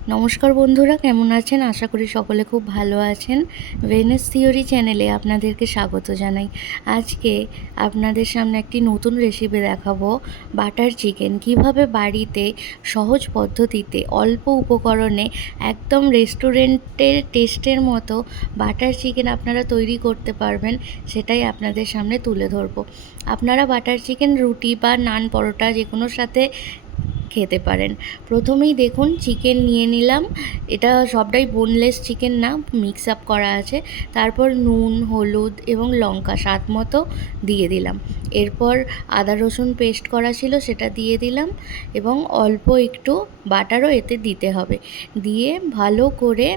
নমস্কার বন্ধুরা, কেমন আছেন? আশা করি সকলে খুব ভালো আছেন। ভেনাস থিওরি চ্যানেলে আপনাদেরকে স্বাগত জানাই। আজকে আপনাদের সামনে একটি নতুন রেসিপি দেখাবো, বাটার চিকেন। কিভাবে বাড়িতে সহজ পদ্ধতিতে অল্প উপকরণে একদম রেস্টুরেন্টের টেস্টের মতো বাটার চিকেন আপনারা তৈরি করতে পারবেন, সেটাই আপনাদের সামনে তুলে ধরবো। আপনারা বাটার চিকেন রুটি বা নান, পরোটা যে কোনোর সাথে খেতে পারেন। প্রথমেই দেখুন চিকেন নিয়ে নিলাম, এটা সবটাই বোনলেস চিকেন না, মিক্স আপ করা আছে। তারপর নুন, হলুদ এবং লঙ্কা স্বাদ মতো দিয়ে দিলাম। এরপর আদা রসুন পেস্ট করা ছিল সেটা দিয়ে দিলাম এবং অল্প একটু বাটারও এতে দিতে হবে। দিয়ে ভালো করে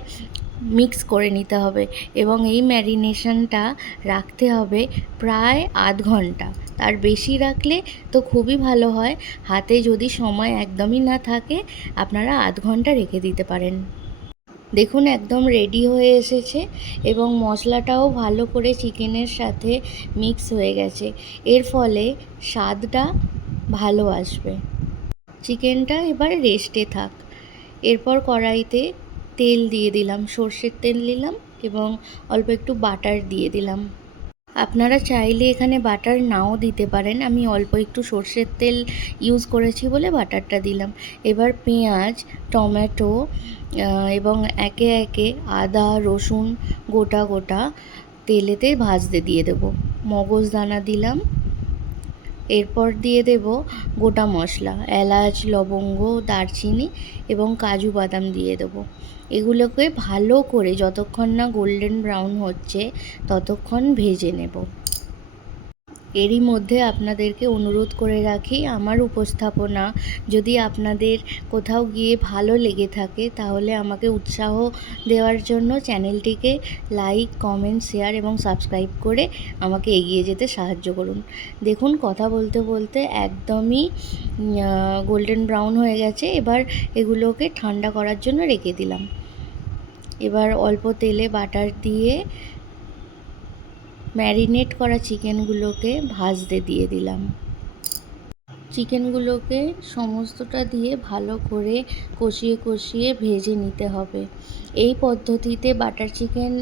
মিক্স করে নিতে হবে এবং এই ম্যারিনেশনটা রাখতে হবে প্রায় আধ ঘন্টা। তার বেশি রাখলে তো খুবই ভালো হয়। হাতে যদি সময় একদমই না থাকে, আপনারা আধ ঘন্টা রেখে দিতে পারেন। দেখুন একদম রেডি হয়ে এসেছে এবং মশলাটাও ভালো করে চিকেনের সাথে মিক্স হয়ে গেছে। এর ফলে স্বাদটা ভালো আসবে। চিকেনটা এবার রেস্টে থাক। এরপর কড়াইতে তেল দিয়ে দিলাম, সর্ষের তেল দিলাম এবং অল্প একটু বাটার দিয়ে দিলাম। আপনারা চাইলে এখানে বাটার নাও দিতে পারেন, আমি অল্প একটু সর্ষের তেল ইউজ করেছি বলে বাটারটা দিলাম। এবার পেঁয়াজ, টমেটো এবং একে একে আদা রসুন গোটা গোটা তেলেতে ভাজতে দিয়ে দেবো। মগজদানা দিলাম। এরপর দিয়ে দেব গোটা মশলা, এলাচ, লবঙ্গ, দারচিনি এবং কাজু বাদাম দিয়ে দেবো। এগুলোকে ভালো করে যতক্ষণ না গোল্ডেন ব্রাউন হচ্ছে ততক্ষণ ভেজে নেব। এরই মধ্যে আপনাদেরকে অনুরোধ করে রাখি, আমার উপস্থাপনা যদি আপনাদের কোথাও গিয়ে ভালো লেগে থাকে তাহলে আমাকে উৎসাহ দেওয়ার জন্য চ্যানেলটিকে লাইক, কমেন্ট, শেয়ার এবং সাবস্ক্রাইব করে আমাকে এগিয়ে যেতে সাহায্য করুন। দেখুন কথা বলতে বলতে একদমই গোল্ডেন ব্রাউন হয়ে গেছে। এবার এগুলোকে ঠান্ডা করার জন্য রেখে দিলাম। এবার অল্প তেলে বাটার দিয়ে ম্যারিনেট করা চিকেনগুলোকে ভাজতে দিয়ে দিলাম। চিকেনগুলোকে সমস্তটা দিয়ে ভালো করে কষিয়ে কষিয়ে ভেজে নিতে হবে। এই পদ্ধতিতে বাটার চিকেন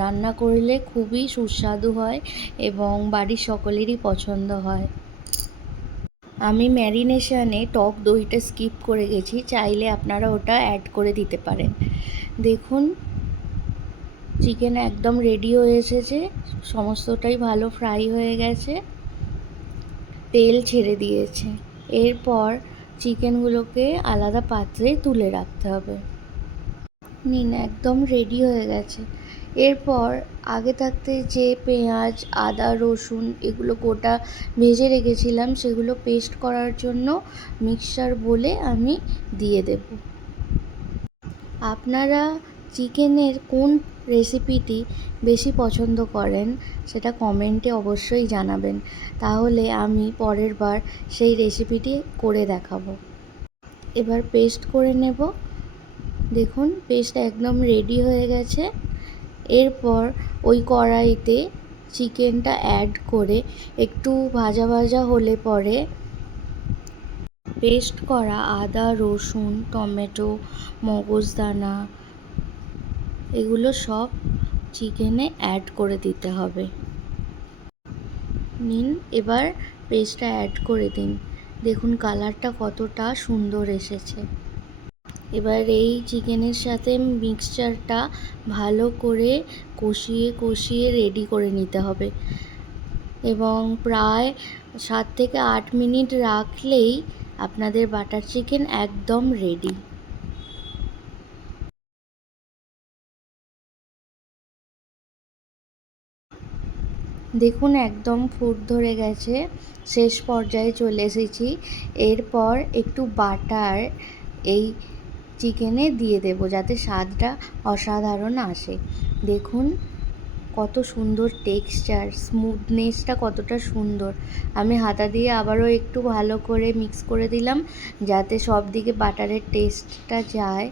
রান্না করলে খুবই সুস্বাদু হয় এবং বাড়ির সকলেরই পছন্দ হয়। আমি ম্যারিনেশনে টক দইটা স্কিপ করে গেছি, চাইলে আপনারা ওটা অ্যাড করে দিতে পারেন। দেখুন চিকেন একদম রেডি হয়ে এসেছে, সমস্তটাই ভালো ফ্রাই হয়ে গেছে, তেল ছেড়ে দিয়েছে। এরপর চিকেনগুলোকে আলাদা পাত্রে তুলে রাখতে হবে। নিন একদম রেডি হয়ে গেছে। এরপর আগে থাকতে যে পেঁয়াজ, আদা, রসুন এগুলো গোটা ভেজে রেখেছিলাম সেগুলো পেস্ট করার জন্য মিক্সচার বলে আমি দিয়ে দেব। আপনারা চিকেনের কোন রেসিপিটি বেশি পছন্দ করেন সেটা কমেন্টে অবশ্যই জানাবেন, তাহলে আমি পরের বার সেই রেসিপিটি করে দেখাবো। এবার পেস্ট করে নেব। দেখুন পেস্ট একদম রেডি হয়ে গেছে। এরপর ওই কড়াইতে চিকেনটা অ্যাড করে একটু ভাজা ভাজা হলে পরে পেস্ট করা আদা, রসুন, টমেটো, মগজদানা এগুলো সব চিকেনে অ্যাড করে দিতে হবে। নিন এবার পেস্টটা অ্যাড করে দিন। দেখুন কালারটা কতটা সুন্দর এসেছে। এবার এই চিকেনের সাথে মিক্সচারটা ভালো করে কষিয়ে কষিয়ে রেডি করে নিতে হবে এবং প্রায় 7 থেকে 8 মিনিট রাখলেই আপনাদের বাটার চিকেন একদম রেডি। দেখুন একদম ফুট ধরে গেছে, শেষ পর্যায়ে চলে এসেছি। এরপর একটু বাটার এই চিকেনে দিয়ে দেব যাতে স্বাদটা অসাধারণ আসে। দেখুন কত সুন্দর টেক্সচার, স্মুথনেসটা কতটা সুন্দর। আমি হাতা দিয়ে আবারও একটু ভালো করে মিক্স করে দিলাম যাতে সব দিকে বাটারের টেস্টটা যায়।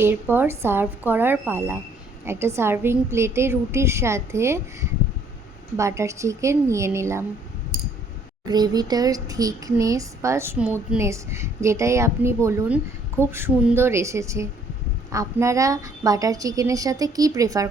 এরপর সার্ভ করার পালা। একটা সার্ভিং প্লেটে রুটির সাথে বাটার চিকেন নিয়ে নিলাম। গ্রেভিটার থিকনেস বা স্মুথনেস যেটাই আপনি বলুন খুব সুন্দর এসেছে। আপনারা বাটার চিকেনের সাথে কি প্রেফার